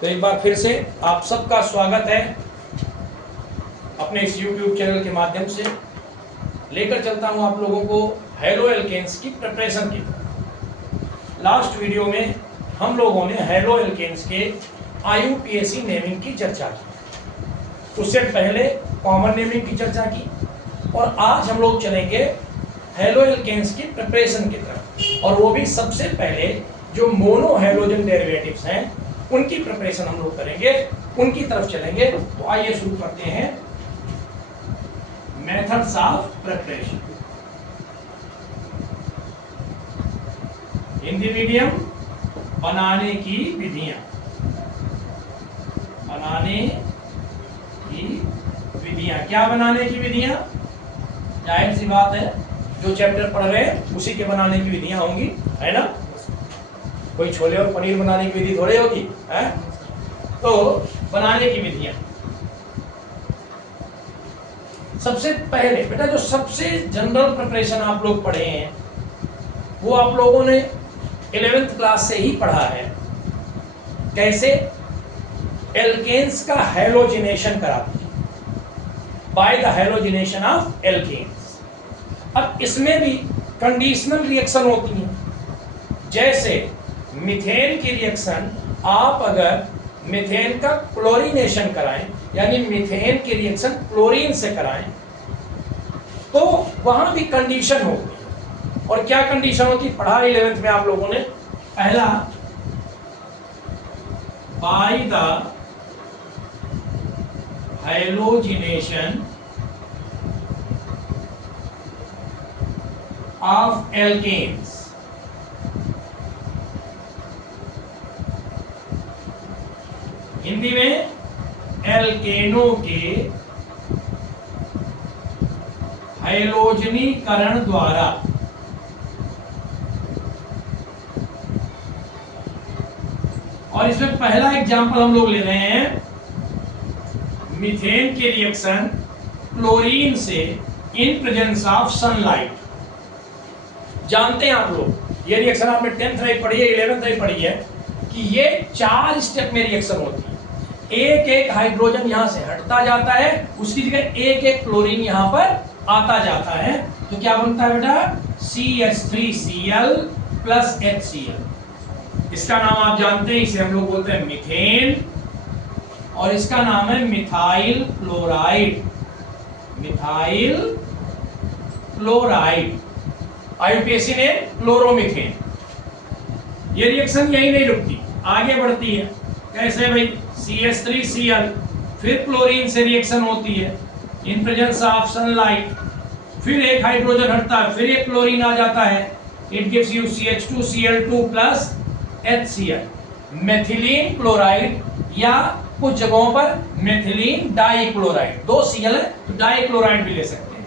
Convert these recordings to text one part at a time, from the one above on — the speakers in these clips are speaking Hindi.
तो एक बार फिर से आप सबका स्वागत है अपने इस YouTube चैनल के माध्यम से। लेकर चलता हूं आप लोगों को हैलो एल्केन्स की प्रिपरेशन की तरफ। लास्ट वीडियो में हम लोगों ने हैलो एल्केन्स के IUPAC नेमिंग की चर्चा की, उससे पहले कॉमन नेमिंग की चर्चा की, और आज हम लोग चलेंगे हैलो एल्केन्स की प्रिपरेशन की तरफ, और वो भी सबसे पहले जो मोनो हैलोजन डेरिवेटिव्स हैं उनकी प्रिपरेशन हम लोग करेंगे, उनकी तरफ चलेंगे। तो आइए शुरू करते हैं methods of preparation. Hindi medium बनाने की विधियां, बनाने की विधियां। क्या बनाने की विधियां? जाहिर सी बात है, जो चैप्टर पढ़ रहे हैं उसी के बनाने की विधियां होंगी, है ना। कोई छोले और पनीर बनाने की विधि थोड़ी होगी, है? तो बनाने की विधियां। सबसे पहले बेटा जो सबसे जनरल प्रिपरेशन आप लोग पढ़े हैं वो आप लोगों ने 11th क्लास से ही पढ़ा है। कैसे? एल्केन्स का हैलोजिनेशन कराती है by the halogenation of alkenes. अब इसमें भी कंडीशनल रिएक्शन होती है। जैसे मीथेन की रिएक्शन, आप अगर मीथेन का क्लोरीनेशन कराएं, यानी मीथेन की रिएक्शन क्लोरीन से कराएं, तो वहां भी कंडीशन होगी। और क्या कंडीशन होती? पढ़ा 11th में आप लोगों ने। पहला, by the halogenation of alkenes. Hindi में एल्केनों के हैलोजनीकरण द्वारा। और इसमें पहला एग्जांपल हम लोग ले रहे हैं मीथेन के रिएक्शन क्लोरीन से इन प्रेजेंस ऑफ सनलाइट। जानते हैं आप लोग, ये रिएक्शन आपने 10th में पढ़ी है, 11th में पढ़ी है कि ये 4 स्टेप में रिएक्शन होती है। एक एक हाइड्रोजन यहां से हटता जाता है, उसकी जगह एक एक क्लोरीन यहां पर आता जाता है। तो क्या बनता है बेटा? CH3Cl plus HCl। इसका नाम आप जानते हैं, इसे हम लोग बोलते हैं मीथेन, और इसका नाम है methyl chloride. Methyl chloride, IUPAC ने क्लोरोमीथेन। ये रिएक्शन यही नहीं रुकती, आगे बढ़ती है। कैसे भाई? CH3Cl, फिर क्लोरीन से रिएक्शन होती है इन प्रेजेंस ऑफ सनलाइट, फिर एक हाइड्रोजन हटता है, फिर एक क्लोरीन आ जाता है, it gives you CH2Cl2 plus HCl। Methylene chloride, या कुछ जगहों पर मेथिलीन डाइक्लोराइड। 2 Cl है तो डाइक्लोराइड भी ले सकते हैं।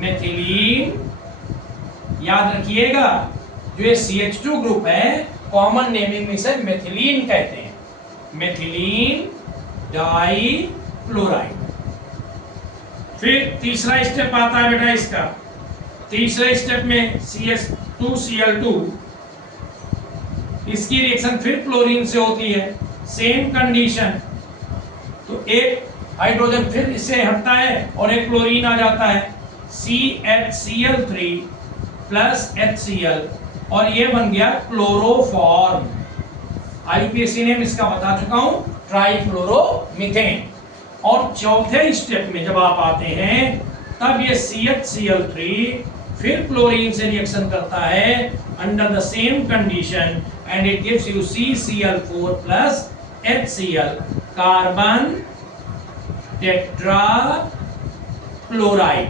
मेथिलीन, याद रखिएगा, जो ये CH2 ग्रुप है कॉमन नेमिंग में इसे मेथिलीन कहते हैं, मेथिलीन डाइक्लोराइड। फिर तीसरा स्टेप आता है बेटा इसका। तीसरे स्टेप में CH2Cl2, इसकी रिएक्शन फिर क्लोरीन से होती है, सेम कंडीशन। तो एक हाइड्रोजन फिर इससे हटता है और एक क्लोरीन आ जाता है, CHCl3 प्लस HCl, और ये बन गया क्लोरोफॉर्म। IUPAC ने इसका बता चुका हूं, ट्राइक्लोरोमीथेन। और चौथे स्टेप में जब आप आते हैं तब ये CHCl3 फिर क्लोरीन से रिएक्शन करता है under the same condition, and it gives you CCl4 plus HCl, carbon tetra chloride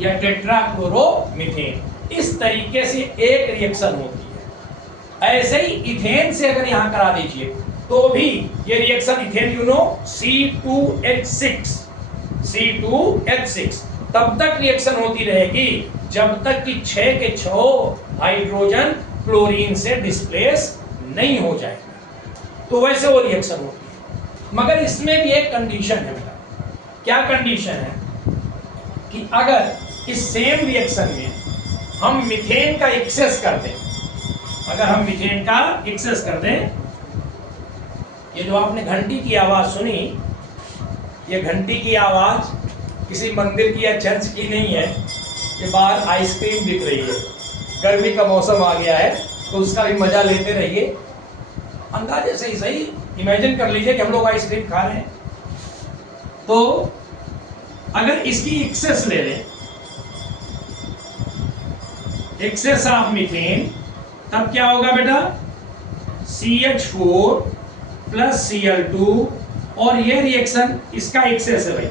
या टेट्राक्लोरोमीथेन। इस तरीके से एक रिएक्शन होती है। ऐसे ही इथेन से अगर यहां करा दीजिए तो भी ये reaction, ethane you know C2H6, C2H6 तब तक रिएक्शन होती रहेगी जब तक कि 6 के 6 हाइड्रोजन क्लोरीन से डिस्प्लेस नहीं हो जाएगा। तो वैसे वो रिएक्शन होती है, मगर इसमें भी एक कंडीशन है बेटा। क्या कंडीशन है? कि अगर इस सेम रिएक्शन में हम मीथेन का एक्सेस कर दें, अगर हम मीथेन का एक्सेस कर दें ये जो आपने घंटी की आवाज सुनी, ये घंटी की आवाज किसी मंदिर की या चर्च की नहीं है। ये बाहर आइसक्रीम दिख रही है, गर्मी का मौसम आ गया है तो उसका भी मजा लेते रहिए। अंदाजे से ही सही इमेजिन कर लीजिए कि हम लोग आइसक्रीम खा रहे हैं। तो अगर इसकी एक्सेस ले लें, एक्सेस ऑफ मीथेन, तब क्या होगा बेटा, CH4 प्लस Cl2, और ये रिएक्शन इसका एक्सेस है भाई।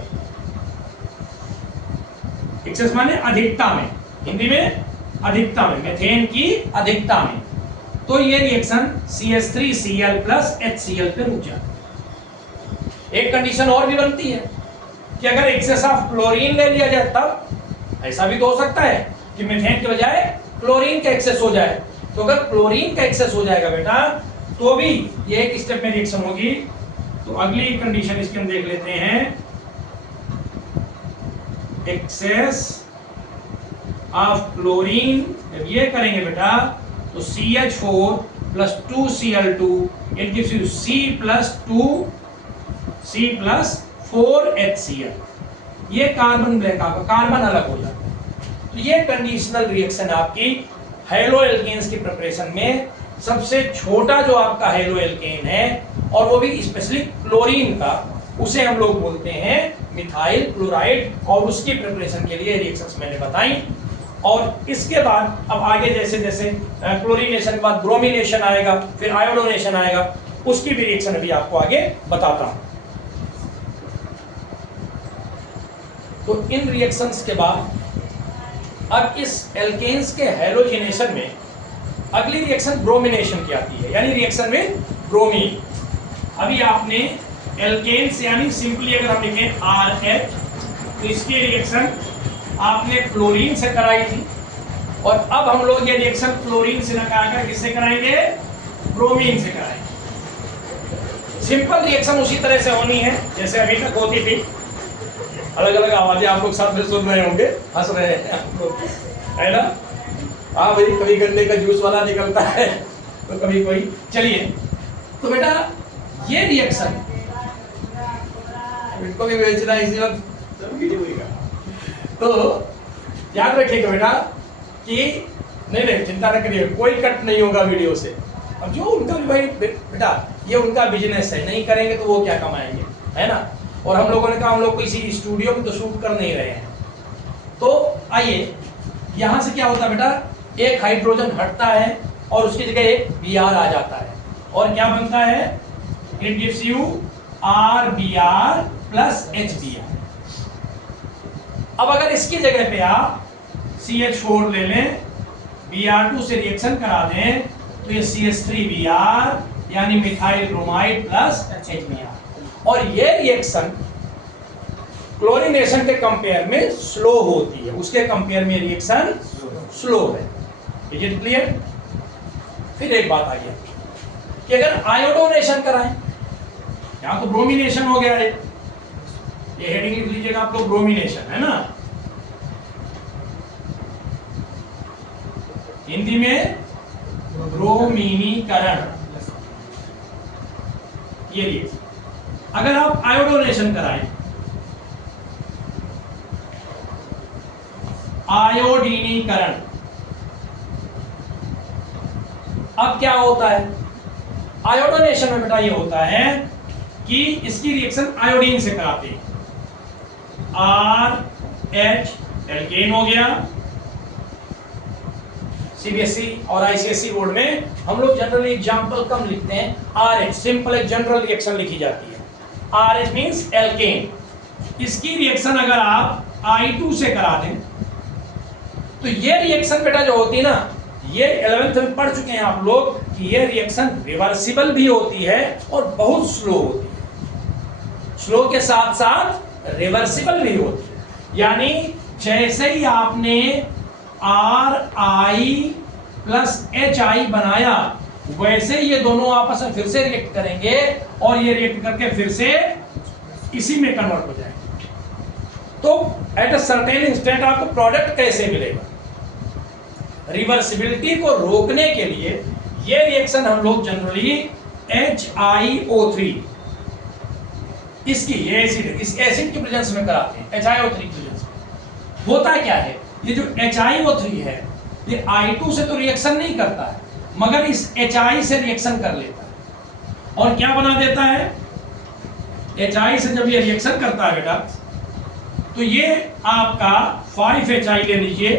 एक्सेस माने अधिकता में, हिंदी में अधिकता में, मीथेन की अधिकता में। तो ये रिएक्शन CH3Cl प्लस HCl पे रुक जाता है। एक कंडीशन और भी बनती है कि अगर एक्सेस ऑफ क्लोरीन ले लिया जाए, तब ऐसा भी तो हो सकता है कि मीथेन के बजाय क्लोरीन का एक्सेस हो जाए। तो अगर क्लोरीन का एक्सेस हो जाएगा बेटा, तो भी ये एक स्टेप में रिएक्शन होगी। तो अगली कंडीशन इसके हम देख लेते हैं, एक्सेस ऑफ क्लोरीन जब ये करेंगे बेटा, तो CH4 plus 2Cl2 it gives you C plus 4HCl। ये कार्बन ब्लैक आपका कार्बन अलग हो जाता है। तो ये कंडीशनल रिएक्शन आपकी हैलो एल्केन्स की प्रिपरेशन में सबसे छोटा जो आपका हैलो एल्केन है, और वो भी स्पेशली क्लोरीन का, उसे हम लोग बोलते हैं मिथाइल क्लोराइड, और उसकी प्रिपरेशन के लिए रिएक्शंस मैंने बताई। और इसके बाद अब आगे जैसे जैसे क्लोरीनेशन के बाद ब्रोमिनेशन आएगा, फिर आयोडोनेशन आएगा, उसकी भी रिएक्शन अभी आपको आगे बताता हूं। तो इन रिएक्शंस के बाद अब इस एल्केन्स के हैलोजिनेशन में अगली रिएक्शन ब्रोमिनेशन की आती है, यानी रिएक्शन में ब्रोमीन। अभी आपने एल्केन्स यानी सिंपली अगर हम लिखें RH, तो इसकी रिएक्शन आपने क्लोरीन से कराई थी, और अब हम लोग ये रिएक्शन क्लोरीन से न कराकर किससे कराएंगे, ब्रोमीन से कराएंगे। सिंपल रिएक्शन उसी तरह से होनी है जैसे अभी तक होती थी। अलग अलग आवाजें आप लोग साथ में सुन रहे होंगे, हंस रहे हैं आप लोग, है ना। हाँ भाई, कभी गन्ने का जूस वाला निकलता है तो कभी कोई। चलिए, तो बेटा ये रिएक्शन इनको भी बेचना इसी वक्त वीडियो होगा, तो याद रखिएगा बेटा कि नहीं चिंता न करिए, कोई कट नहीं होगा वीडियो से। अब जो उनका भी भाई बेटा ये उनका बिजनेस है, नहीं करेंगे तो वो क्या कमाएंगे, है ना। और हम लोगों ने कहा हम लोग किसी स्टूडियो में तो शूट कर नहीं रहे हैं। तो आइए, यहां से क्या होता है बेटा, एक हाइड्रोजन हटता है और उसकी जगह एक Br आ जाता है, और क्या बनता है, it gives you RBr plus HBr। अब अगर इसकी जगह पे आप CH4 ले लें, Br2 से रिएक्शन करा दें, तो ये CH3Br यानी मिथाइल ब्रोमाइड प्लस HBr। और ये रिएक्शन क्लोरीनेशन के कंपेयर में स्लो होती है, उसके कंपेयर में रिएक्शन स्लो है। Is it clear? फिर एक बात आ गया कि अगर आयोडोनेशन कराएं, यहां तो ब्रोमिनेशन हो गया है, ये हेडिंग लिख लीजिएगा आप लोग, ब्रोमिनेशन है ना, हिंदी में ब्रोमीनीकरण। ये लिए अगर आप आयोडोनेशन कराएं, आयोडीनीकरण, अब क्या होता है आयोडोनेशन में बेटा, ये होता है कि इसकी रिएक्शन आयोडीन से कराते हैं, RH एल्केन हो गया। सीबीएसई और आईसीएसई बोर्ड में हम लोग जनरली एग्जांपल कम लिखते हैं, RH सिंपल एक जनरल रिएक्शन लिखी जाती है, RH मींस एल्केन। इसकी रिएक्शन अगर आप I2 से करा दें, तो ये रिएक्शन बेटा जो होती है ना, ये 11th में पढ़ चुके हैं आप लोग कि ये रिएक्शन रिवर्सिबल भी होती है और बहुत स्लो होती है, स्लो के साथ साथ रिवर्सिबल भी होती है। यानी जैसे ही आपने RI प्लस HI बनाया, वैसे ये दोनों आपस में फिर से रिएक्ट करेंगे और ये रिएक्ट करके फिर से इसी में कन्वर्ट हो जाएंगे। तो एट अ सर्टेन इंस्टेंट आपको प्रोडक्ट कैसे मिलेगा? रिवर्सिबिलिटी को रोकने के लिए ये रिएक्शन हम लोग जनरली HiO3 इसकी ये एसिड है, इस एसिड की प्रेजेंस में कराते हैं HiO3 की प्रेजेंस में। होता क्या है, ये जो HiO3 है ये I2 से तो रिएक्शन नहीं करता है, मगर इस HI से रिएक्शन कर लेता है और क्या बना देता है। HI से जब ये रिएक्शन करता है बेटा, तो ये आपका 5HI ले लीजिए,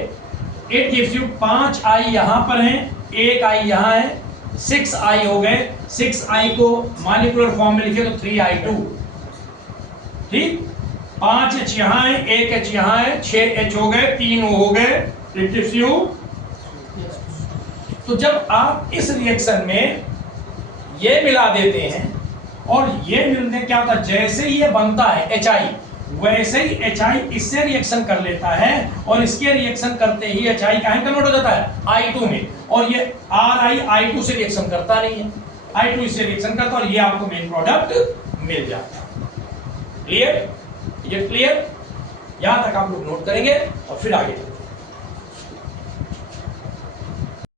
इट गिव्स यू 5I यहां पर है, 1I यहां है, 6I हो गए। 6I को मॉलिक्यूलर फॉर्म में लिखे तो 3I2, ठीक। 5H यहां है, 1H यहां है, 6H हो गए, 3 हो गए, इट गिव्स यू। तो जब आप इस रिएक्शन में ये मिला देते हैं और ये मिलने क्या होता है, जैसे ही ये बनता है HI, वैसे ही HI इससे रिएक्शन कर लेता है और इसके रिएक्शन करते ही HI कहाँ कन्वर्ट हो जाता है, I2 में, और ये RI I2 से रिएक्शन करता नहीं है, I2 इससे रिएक्शन करता है और ये आपको मेन प्रोडक्ट मिल जाता है। क्लियर, ये क्लियर, यहां तक आप लोग नोट करेंगे और फिर आगे